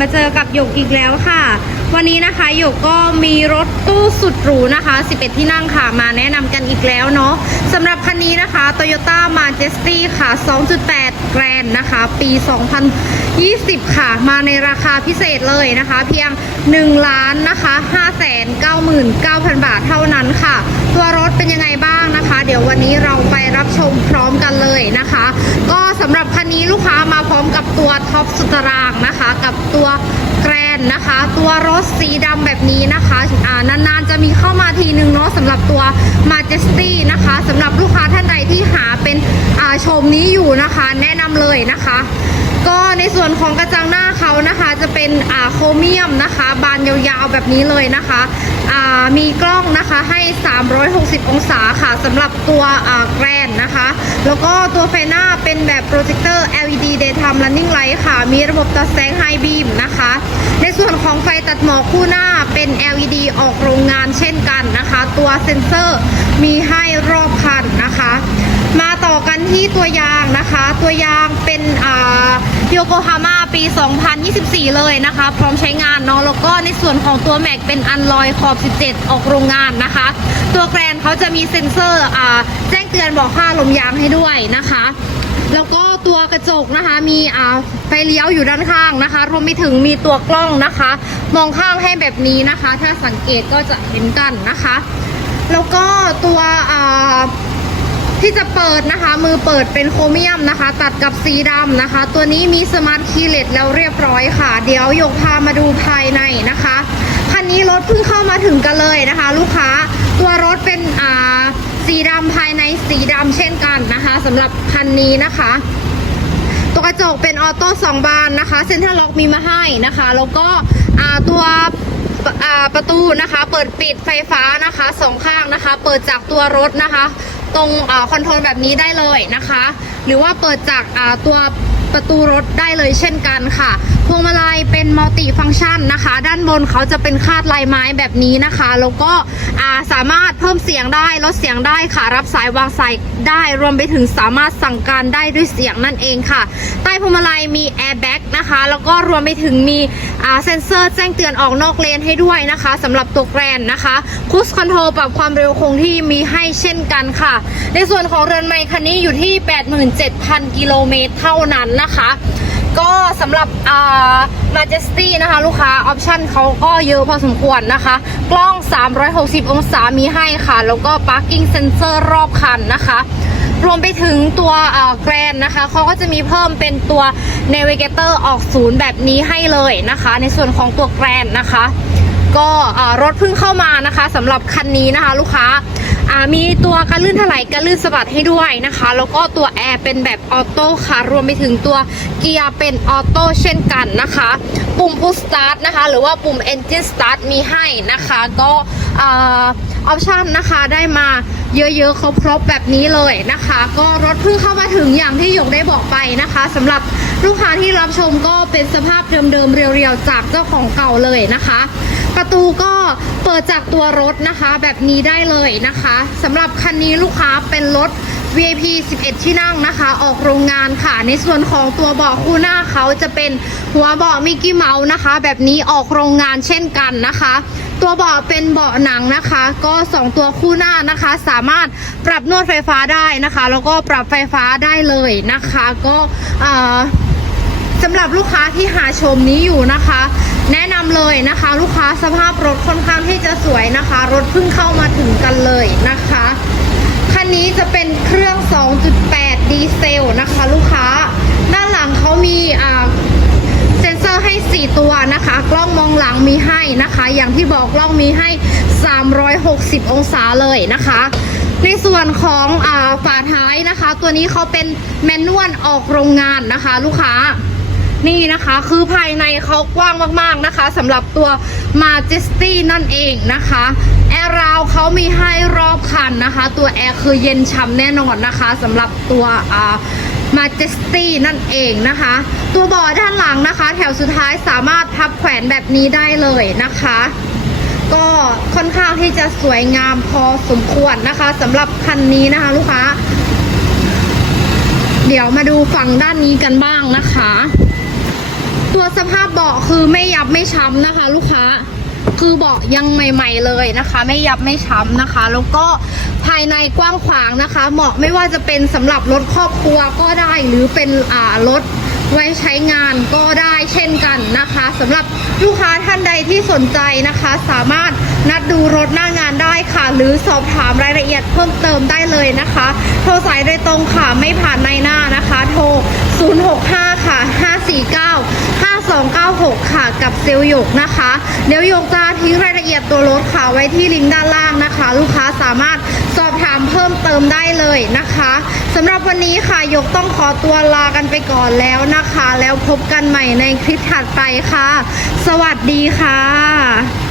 มาเจอกับหยกอีกแล้วค่ะ วันนี้นะคะหยกก็มีรถตู้สุดหรูนะคะ 11 ที่นั่งค่ะมาแนะนำกันอีกแล้วเนาะสำหรับคันนี้นะคะ Toyota Majesty ค่ะ 2.8 Grand นะคะ ปี 2020 ค่ะ มาในราคาพิเศษเลยนะคะ เพียง 1 ล้านนะคะ599,000 บาทเท่านั้นค่ะ ตัวรถเป็นยังไงบ้างนะคะ เดี๋ยววันนี้เราไปรับชมพร้อมกันเลยนะคะ ก็สำหรับคันนี้ลูกค้ามาพร้อมกับตัว ท็อปสุดตารางนะคะ กับตัวแกรนนะคะ ตัวรถสีดำแบบนี้นะคะนานๆจะมีเข้ามาทีนึงเนาะสำหรับตัว Majesty นะคะสำหรับลูกค้าท่านใดที่หาเป็นชมนี้อยู่นะคะ แนะนำเลยนะคะก็ในส่วนของกระจังหน้าเขานะคะ จะเป็นอ่าโครเมียมนะคะ บานยาวๆแบบนี้เลยนะคะ มีกล้องนะคะให้ 360 องศาค่ะสำหรับตัวแกรนนะคะ แล้วก็ตัวไฟหน้าเป็นแบบโปรเจคเตอร์ LED daytime running light ค่ะ มีระบบตัดแสง High beam นะคะ ในส่วนของไฟตัดหมอกคู่หน้าเป็น LED ออกโรงงานเช่นกันนะคะ ตัวเซ็นเซอร์มีให้รอบคันนะคะ มาต่อกันที่ตัวยางนะคะ ตัวยางเป็น โยโกฮาม่าปี 2024 เลยนะคะ พร้อมใช้งานเนาะแล้วก็ในส่วนของตัวแม็กเป็นอันลอยขอบ 17 ออกโรงงานนะคะ ตัวแกรนเขาจะมีเซ็นเซอร์อแจ้งเตือนบอกค่าลมยางให้ด้วยนะคะ แล้วก็ตัวกระจกนะคะมีอ่าไฟเลี้ยวอยู่ด้านข้างนะคะ รวมไปถึงมีตัวกล้องนะคะ มองข้างให้แบบนี้นะคะ ถ้าสังเกตก็จะเห็นกันนะคะ แล้วก็ตัวอ่า ที่จะเปิดนะคะ มือเปิดเป็นโครเมียมนะคะ ตัดกับสีดำนะคะ ตัวนี้มีสมาร์ทคีย์เลสแล้วเรียบร้อยค่ะ เดี๋ยวยกพามาดูภายในนะคะคันนี้รถเพิ่งเข้ามาถึงกันเลยนะคะ ลูกค้าตัวรถเป็นอ่าสีดำภายในสีดำเช่นกันนะคะสำหรับคันนี้นะคะ ตัวกระจกเป็นออโต้สองบานนะคะเซ็นทรัลล็อกมีมาให้นะคะ แล้วก็อ่าตัวอ่าประตูนะคะ เปิดปิดไฟฟ้านะคะสองข้างนะคะ เปิดจากตัวรถนะคะ ตรงคอนโทรลแบบนี้ได้เลยนะคะ หรือว่าเปิดจากตัว ประตูรถได้เลยเช่นกันค่ะ พวงมาลัยเป็นมัลติฟังก์ชันนะคะ ด้านบนเขาจะเป็นคาดลายไม้แบบนี้นะคะ แล้วก็สามารถเพิ่มเสียงได้ลดเสียงได้ค่ะ รับสายวางสายได้รวมไปถึงสามารถสั่งการได้ด้วยเสียงนั่นเองค่ะ ใต้พวงมาลัยมีแอร์แบ็กนะคะ แล้วก็รวมไปถึงมีเซ็นเซอร์แจ้งเตือนออกนอกเลนให้ด้วยนะคะสำหรับตัวแกรนนะคะคูสคอนโทรลปรับความเร็วคงที่มีให้เช่นกันค่ะ ในส่วนของเรือนไม้คันนี้อยู่ที่ 87,000 กิโลเมตรเท่านั้นนะคะ ก็สำหรับอ่า Majesty นะคะ ลูกค้าออปชันเขาก็เยอะพอสมควรนะคะ กล้อง 360 องศามีให้ค่ะ แล้วก็ Parking Sensor รอบคันนะคะรวมไปถึงตัวแกรนนะคะเขาก็จะมีเพิ่มเป็นตัว Navigator ออกศูนย์แบบนี้ให้เลยนะคะ ในส่วนของตัวแกรนนะคะ ก็รถเพิ่งเข้ามานะคะสำหรับคันนี้นะคะ ลูกค้า มีตัวการลื่นถลายการลื่นสะบัดให้ด้วยนะคะ แล้วก็ตัวแอร์เป็นแบบออโต้ค่ะ รวมไปถึงตัวเกียร์เป็นออโต้เช่นกันนะคะ ปุ่ม push start นะคะ หรือว่าปุ่ม engine start มีให้นะคะ ก็อออปชันนะคะได้มาเยอะๆ ครบๆแบบนี้เลยนะคะ ก็รถเพิ่งเข้ามาถึงอย่างที่หยกได้บอกไปนะคะสำหรับลูกค้าที่รับชมก็เป็นสภาพเดิมๆ เรียวๆ จากเจ้าของเก่าเลยนะคะ ประตูก็เปิดจากตัวรถนะคะ แบบนี้ได้เลยนะคะสำหรับคันนี้ลูกค้าเป็นรถ VIP 11 ที่นั่งนะคะ ออกโรงงานค่ะ ในส่วนของตัวเบาะคู่หน้าเขาจะเป็นหัวเบาะมิกกี้เมาส์นะคะ แบบนี้ออกโรงงานเช่นกันนะคะ ตัวเบาะเป็นเบาะหนังนะคะ ก็ 2 ตัวคู่หน้านะคะ สามารถปรับนวดไฟฟ้าได้นะคะ แล้วก็ปรับไฟฟ้าได้เลยนะคะ ก็เอ่อสำหรับลูกค้าที่หาชมนี้อยู่นะคะ แนะนำเลยนะคะ ลูกค้าสภาพรถค่อนข้างที่จะสวยนะคะ รถเพิ่งเข้ามาถึงกันเลยนะคะ คันนี้จะเป็นเครื่อง 2.8 ดีเซลนะคะ ลูกค้า ด้านหลังเขามีอ่าเซ็นเซอร์ให้ 4 ตัวนะคะ กล้องมองหลังมีให้นะคะ อย่างที่บอกกล้องมีให้ 360 องศาเลยนะคะ ในส่วนของอาฝาท้ายนะคะ ตัวนี้เขาเป็นแมนนวลออกโรงงานนะคะ ลูกค้า นี่นะคะคือภายในเขากว้างมากๆนะคะสำหรับตัว Majesty นั่นเองนะคะแอร์ราวเขามีให้รอบคันนะคะ ตัวแอร์คือเย็นฉ่ำแน่นอนนะคะสำหรับตัวอ่า Majesty นั่นเองนะคะ ตัวเบาะด้านหลังนะคะ แถวสุดท้ายสามารถพับแขวนแบบนี้ได้เลยนะคะ ก็ค่อนข้างที่จะสวยงามพอสมควรนะคะสำหรับคันนี้นะคะลูกค้า เดี๋ยวมาดูฝั่งด้านนี้กันบ้างนะคะ ตัวสภาพเบาะคือไม่ยับไม่ช้ำนะคะ ลูกค้า คือเบาะยังใหม่ ๆเลยนะคะ ไม่ยับไม่ช้ำนะคะ แล้วก็ภายในกว้างขวางนะคะ เหมาะไม่ว่าจะเป็นสำหรับรถครอบครัวก็ได้หรือเป็นอ่ารถไว้ใช้งานก็ได้เช่นกันนะคะสำหรับลูกค้าท่านใดที่สนใจนะคะ สามารถนัดดูรถหน้างานได้ค่ะ หรือสอบถามรายละเอียดเพิ่มเติมได้เลยนะคะ โทรสายโดยตรงค่ะไม่ผ่านในหน้านะคะ โทร 065 ค่ะ 549 5296 ค่ะ กับ เซลลหยกนะคะ เดี๋ยวยกจะทิ้งรายละเอียดตัวรถค่ะไว้ที่ลิงก์ด้านล่างนะคะ ลูกค้าสามารถสอบถามเพิ่มเติมได้เลยนะคะสำหรับวันนี้ค่ะยกต้องขอตัวลากันไปก่อนแล้วนะคะ แล้วพบกันใหม่ในคลิปถัดไปค่ะ สวัสดีค่ะ